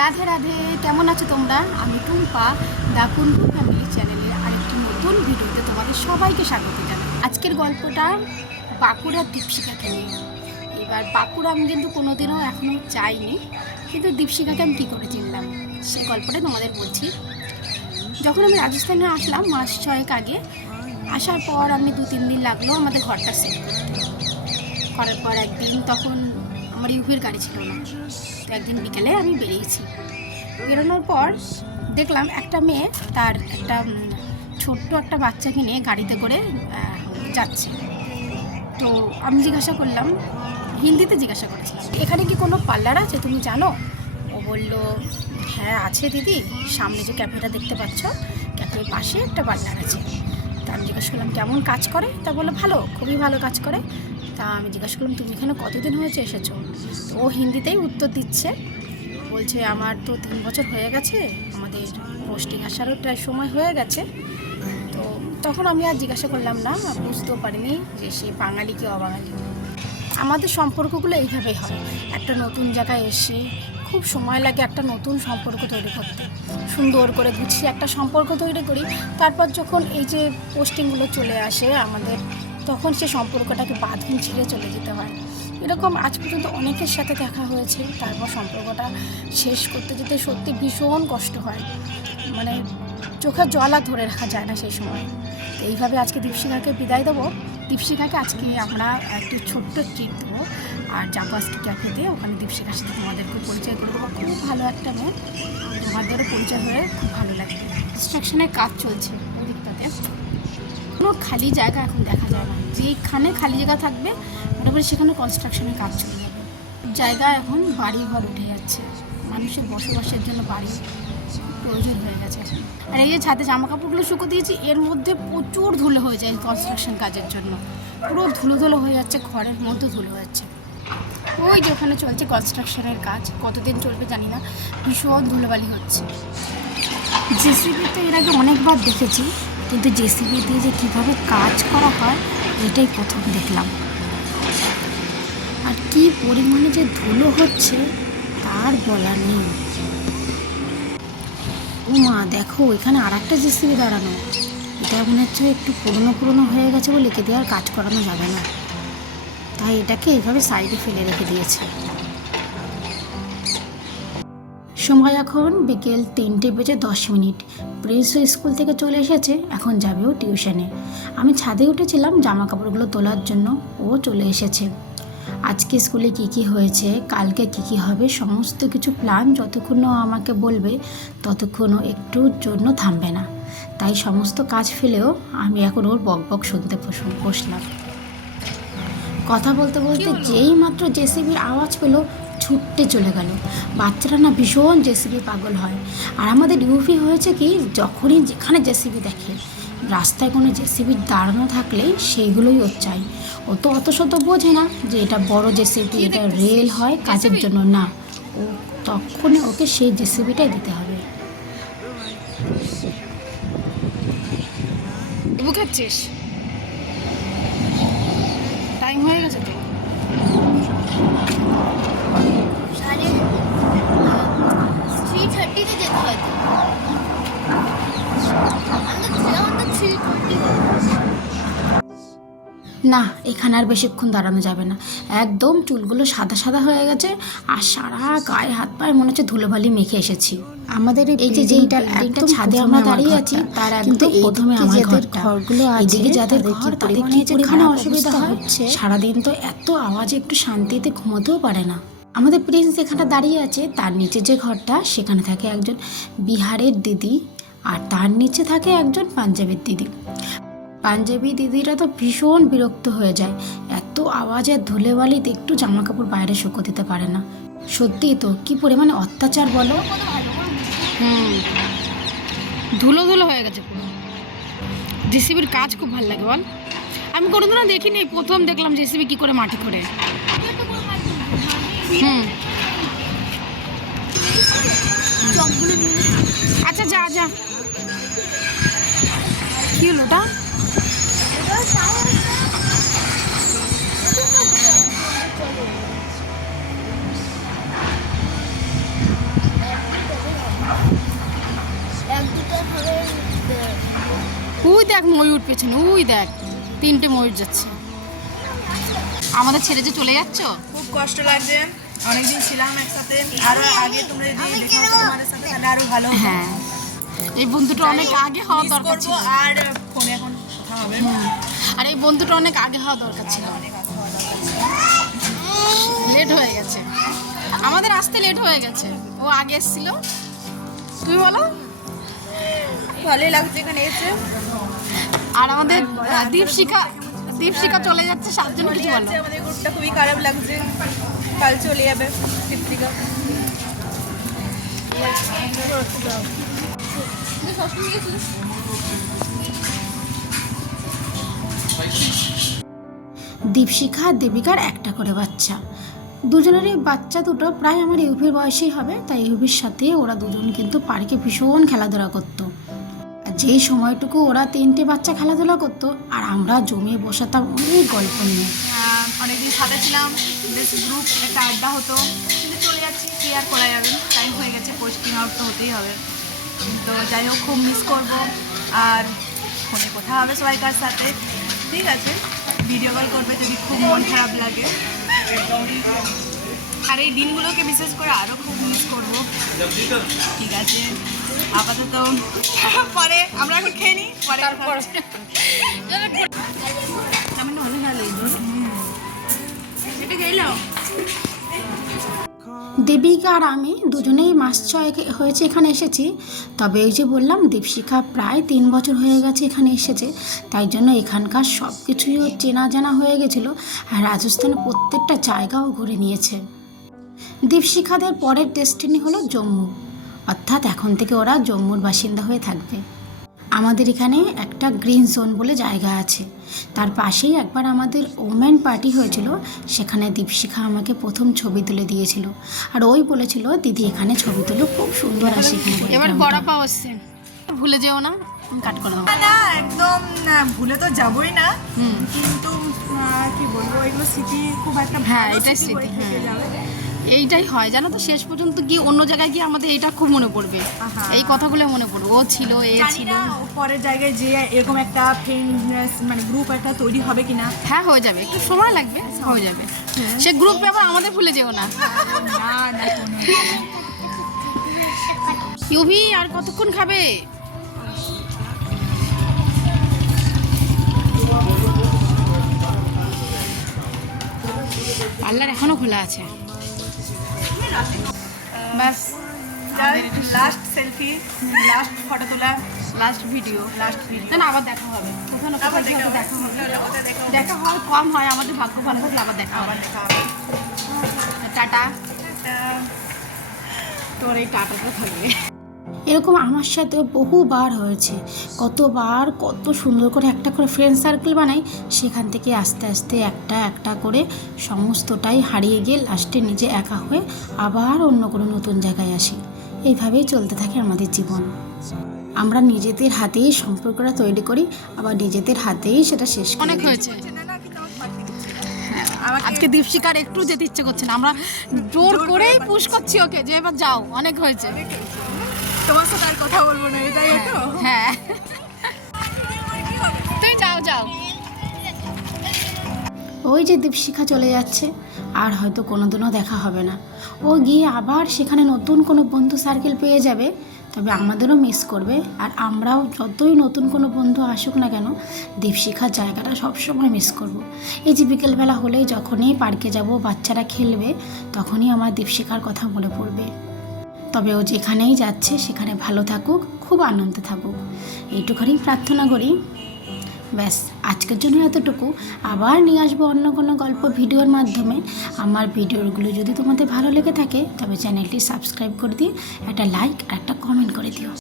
রাধে রাধে, কেমন আছো তোমরা? আমি টুম্পা দা কুন্টু ফ্যামিলি চ্যানেলে আরেকটি নতুন ভিডিওতে তোমাদের সবাইকে স্বাগত জানাই। আজকের গল্পটা বাঁকুড়ার দীপশিখাকে নিয়ে। এবার বাঁকুড়া আমি কিন্তু কোনোদিনও এখনও যাইনি, কিন্তু দীপশিখাকে আমি কী করে চিনলাম? সেই গল্পটা তোমাদের বলছি। যখন আমি রাজস্থানে আসলাম মাস ছয়েক আগে, আসার পর আমি দু তিন দিন লাগল আমাদের ঘরটা সেট করতে। করার পর একদিন তখন আমার ইউপির গাড়ি ছিল না। তো একদিন বিকেলে আমি বেরিয়েছি। বেরোনোর পর দেখলাম একটা মেয়ে তার একটা ছোট্ট একটা বাচ্চাকে নিয়ে গাড়িতে করে যাচ্ছে। তো আমি জিজ্ঞাসা করলাম, হিন্দিতে জিজ্ঞাসা করেছিলাম, এখানে কি কোনো পার্লার আছে তুমি জানো? ও বলল হ্যাঁ আছে দিদি। সামনে যে ক্যাফেটা দেখতে পাচ্ছ, ক্যাফের পাশে একটা পার্লার আছে। তা আমি জিজ্ঞাসা করলাম, কেমন কাজ করে? তা বলল, ভালো, খুবই ভালো কাজ করে। তা আমি জিজ্ঞাসা করলাম, তুমি এখানে কতদিন হয়েছে এসেছ? তো ও হিন্দিতেই উত্তর দিচ্ছে। বলছে, আমার তো তিন বছর হয়ে গেছে, আমাদের পোস্টিং আসারও প্রায় সময় হয়ে গেছে। তো তখন আমি আর জিজ্ঞাসা করলাম, না, বুঝতেও পারিনি যে সে বাঙালি কি অবাঙালি? আমাদের সম্পর্কগুলো এইভাবেই হয়। একটা নতুন জায়গায় এসে খুব সময় লাগে একটা নতুন সম্পর্ক তৈরি করতে। সুন্দর করে গুছিয়ে একটা সম্পর্ক তৈরি করি। তারপর যখন এই যে পোস্টিংগুলো চলে আসে, আমাদের তখন সে সম্পর্কটাকে বাঁধন ছিঁড়ে চলে যেতে হয়। এরকম আজ পর্যন্ত অনেকের সাথে দেখা হয়েছে। তারপর সম্পর্কটা শেষ করতে যেতে সত্যি ভীষণ কষ্ট হয়। মানে চোখের জল ধরে রাখা যায় না সেই সময়। তো এইভাবে আজকে দীপশিখাকে বিদায় দেবো। দীপশিখাকে আজকে আমরা একটু ছোট্ট ট্রিট দেবো। আর যাব আজকে ক্যাফেতে। ওখানে দীপশিখার সাথে তোমাদেরকে পরিচয় করে দেবো। খুব ভালো একটা মেয়ে। তোমাদেরও পরিচয় হয়ে খুব ভালো লাগে কনস্ট্রাকশনের কাজ চলছে ওদিকটাতে কোনো খালি জায়গা এখন দেখা যায় না। যেখানে খালি জায়গা থাকবে, মোটামুটি সেখানে কনস্ট্রাকশনের কাজ চলে যাবে। জায়গা এখন বাড়ি ঘর উঠে যাচ্ছে। মানুষের বসবাসের জন্য বাড়ি প্রয়োজন হয়ে গেছে আর এই যে ছাদে জামা কাপড়গুলো শুকো দিয়েছি, এর মধ্যে প্রচুর ধুলো হয়ে যায় কনস্ট্রাকশন কাজের জন্য। পুরো ধুলো ধুলো হয়ে যাচ্ছে, ঘরের মধ্যে ধুলো হয়ে যাচ্ছে ওই যে ওখানে চলছে কনস্ট্রাকশনের কাজ, কতদিন চলবে জানি না। ভীষণ ধুলোবালি হচ্ছে। জেসিবি তো এর আগে অনেকবার দেখেছি। কিন্তু জেসিবি দিয়ে যে কীভাবে কাজ করা হয়, এটাই প্রথম দেখলাম। আর কি পরিমাণে যে ধুলো হচ্ছে, তার বলার নেই। ও মা, দেখো, এখানে আর একটা জেসিবি দাঁড়ানো। এটা মনে হচ্ছে একটু পুরনো পুরনো হয়ে গেছে বলে একে দিয়ে আর কাজ করানো যাবে না। তাই এটাকে এইভাবে সাইডে ফেলে রেখে দিয়েছে। সময় এখন বিকেল তিনটে বেজে দশ মিনিট। প্রিন্স স্কুল থেকে চলে এসেছে এখন যাবে ও টিউশনে। আমি ছাদে উঠেছিলাম জামা কাপড়গুলো তোলার জন্য ও চলে এসেছে। আজকে স্কুলে কি কি হয়েছে কালকে কি কি হবে সমস্ত কিছু প্ল্যান যতক্ষণ আমাকে বলবে ততক্ষণ ও একটুর জন্য থামবে না। তাই সমস্ত কাজ ফেলেও আমি এখন ওর বক বক শুনতে বস- বসলাম। কথা বলতে বলতে যেই মাত্র জেসিবির আওয়াজ পেল ছুটতে চলে গেল। বাচ্চারা না ভীষণ জেসিবি পাগল হয়। আর আমাদের ইউপি হয়েছে কি, যখনই যেখানে জেসিবি দেখে, রাস্তায় কোনো জেসিবি দাঁড়ানো থাকলে সেইগুলোই ওর চাই। ও তো অত শত বোঝে না যে এটা বড় জেসিবি, এটা রেল হয়, কাজের জন্য না। ও তখনই ওকে সেই জেসিবিটাই দিতে হবে। টাইম হয়ে গেছে তো? সাড়ে থ্রি থার্টিতে যেতে হয়তো আমাদের থ্রি থার্টি না এখানে আর বেশিক্ষণ দাঁড়ানো যাবে না। একদম চুলগুলো সাদা সাদা হয়ে গেছে আর সারা গায়ে হাত পায়ে মনে হচ্ছে ধুলোবালি মেখে এসেছি। আমাদের এই যে যেইটা একটা ছাদে আমরা দাঁড়িয়ে আছি তার কিন্তু প্রথমে আমার ঘরটা ঘরগুলো এদিকে যাদের ঘর তাদের কি পরিমাণে অসুবিধা হচ্ছে? সারাদিন তো এত আওয়াজে একটু শান্তিতে ঘুমোতেও পারে না। আমাদের প্রিন্স যেখানটা দাঁড়িয়ে আছে তার নিচে যে ঘরটা সেখানে থাকে একজন বিহারের দিদি আর তার নিচে থাকে একজন পাঞ্জাবের দিদি। পাঞ্জাবি দিদিরা তো ভীষণ বিরক্ত হয়ে যায়। এত আওয়াজের ধুলেবালিতে একটু জামা কাপড় বাইরে শুকো দিতে পারে না। সত্যিই তো, কি পরিমাণে অত্যাচার বলো? হুম। ধুলো ধুলো হয়ে গেছে পুরো। জেসিবির কাজ খুব ভালো লাগে, বল। আমি কোনোদিনও দেখিনি, প্রথম দেখলাম জেসিবি কি করে মাটি করে হুম। আচ্ছা যা যা। কি হলো ওটা? দেখ ময়ূর পেছনে উই দেখ তিনটে ময়ূর যাচ্ছে। আমাদের ছেড়ে যে চলে যাচ্ছ? খুব কষ্ট লাগছে। অনেকদিন ছিলাম একসাথে। আরও আগে তোমরা যদি দেখা তোমাদের সাথে তাহলে আরও ভালো হ্যাঁ। এই বন্ধুটা অনেক আগে হওয়া দরকার ছিল। আর ফোনে এখন কথা হবে। আর এই বন্ধুটা অনেক আগে হওয়া দরকার ছিল। হওয়া দরকার ছিল। লেট হয়ে গেছে। আমাদের আসতে লেট হয়ে গেছে। ও আগে এসেছিল। তুই বলো? ভালোই লাগছে এখানে এসে। আর আমাদের দীপশিখা দীপশিখা চলে যাচ্ছে সাতজন কিছু বলো আমাদের গ্রুপটা খুবই খারাপ লাগছে। কাল চলে যাবে দীপশিখা। আর দেবিকার একটা করে বাচ্চা। দুজনেরই বাচ্চা দুটো প্রায় আমার ইউপির বয়সেই হবে তাই ইউপির সাথে ওরা দুজন কিন্তু পার্কে ভীষণ খেলাধুলা করতো। যেই সময়টুকু ওরা তিনটে বাচ্চা খেলাধুলা করতো, আর আমরা জমিয়ে বসাতাম অনেক গল্প নিয়ে। অনেকদিন সাথে ছিলাম, বেশ গ্রুপ একটা আড্ডা হতো। কিন্তু চলে যাচ্ছি, কি আর করা যাবে? টাইম হয়ে গেছে পোস্টিং আউট তো হতেই হবে। তো যাই হোক, খুব মিস করব। আর ফোনে কথা হবে সবাইকার সাথে। ঠিক আছে ভিডিও কল করবে যদি খুব মন খারাপ লাগে। আর এই দিনগুলোকে বিশেষ করে আরও খুব মিস করব। ঠিক আছে। আপাতত পরে আমরা এখন খেয়ে নিই পরে অনেক ভালো দেবিকা আর আমি দুজনেই মাস ছয়েক হয়েছে এখানে এসেছি। তবে এই যে বললাম দীপশিখা প্রায় তিন বছর হয়ে গেছে এখানে এসেছে। তাই জন্য এখানকার সব কিছুই চেনা জানা হয়ে গেছিল আর রাজস্থানের প্রত্যেকটা জায়গাও ঘুরে নিয়েছে। দীপশিখাদের পরের ডেস্টিনি হলো জম্মু। অর্থাৎ এখন থেকে ওরা জম্মুর বাসিন্দা হয়ে থাকবে। আমাদের এখানে একটা গ্রিন জোন বলে জায়গা আছে। তার পাশেই একবার আমাদের ওমেন পার্টি হয়েছিল সেখানে দীপশিখা আমাকে প্রথম ছবি তুলে দিয়েছিল। আর ওই বলেছিল দিদি এখানে ছবি তুলো খুব সুন্দর আসে এখানে এবার background-টা।" বড়া পাও ভুলে যেও না কাট করে না একদম না, ভুলে তো যাবই না। হুম। কিন্তু কি বলব এগুলো স্মৃতি খুব একটা হ্যাঁ, এটাই স্মৃতি হয়ে হ্যাঁ। এইটাই হয় জানো তো? শেষ পর্যন্ত গিয়ে অন্য জায়গায় গিয়ে আমাদের এটা খুব মনে পড়বে। এই কথাগুলো মনে পড়বে। ও ছিল এ ছিল। পরের জায়গায় যে এরকম একটা ফ্রেন্ড মানে গ্রুপ একটা তৈরি হবে কিনা। হ্যাঁ হয়ে যাবে। একটু সময় লাগবে হয়ে যাবে। সে গ্রুপ ব্যাপার আমাদের ভুলে যেও না। ইউভি আর কতক্ষণ খাবে? পার্লার এখনও খোলা আছে। ব্যাস লাস্ট সেলফি লাস্ট ফটো তোলা লাস্ট ভিডিও লাস্ট ভিডিও না আবার দেখা হবে। কোথাও না কোথাও দেখা হবে। হয় কম হয় আমাদের ভাগ্য ভালো থাকলে আবার দেখা হবে। টাটা। তোর এই টাটাটা থাকবে। এরকম আমার সাথে বহুবার হয়েছে। কতবার কত সুন্দর করে একটা করে ফ্রেন্ড সার্কেল বানাই সেখান থেকে আস্তে আস্তে একটা একটা করে সমস্তটাই হারিয়ে গিয়ে লাস্টে নিজে একা হয়ে আবার অন্য কোনো নতুন জায়গায় আসি। এইভাবেই চলতে থাকে আমাদের জীবন। আমরা নিজেদের হাতেই সম্পর্কটা তৈরি করি আবার নিজেদের হাতেই সেটা শেষ অনেক হয়েছে। আমাকে আজকে দীপশিকার একটু যেতে ইচ্ছে করছে না। আমরা জোর করেই পুশ করছি ওকে যে এবার যাও অনেক হয়েছে। তোমার সাথে আর কথা বলব না এটাই তো হ্যাঁ। তুই যাও যাও। ওই যে দীপশিখা চলে যাচ্ছে আর হয়তো কোনোদিনও দেখা হবে না। ও গিয়ে আবার সেখানে নতুন কোনো বন্ধু সার্কেল পেয়ে যাবে তবে আমাদেরও মিস করবে। আর আমরাও যতই নতুন কোনো বন্ধু আসুক না কেন দীপশিখার জায়গাটা সবসময় মিস করব। এই যে বিকেলবেলা হলে যখনই পার্কে যাব বাচ্চারা খেলবে তখনই আমার দীপশিখার কথা মনে পড়বে। তবে ও যেখানেই যাচ্ছে সেখানে ভালো থাকুক, খুব আনন্দে থাকুক। এইটুখানি প্রার্থনা করি। ব্যাস, আজকের জন্য এতটুকু। আবার নিয়ে আসব অন্য কোনো গল্প ভিডিওর মাধ্যমে। আমার ভিডিওগুলো যদি তোমাদের ভালো লেগে থাকে, তবে চ্যানেলটি সাবস্ক্রাইব করে দিয়ে একটা লাইক আর একটা কমেন্ট করে দিও।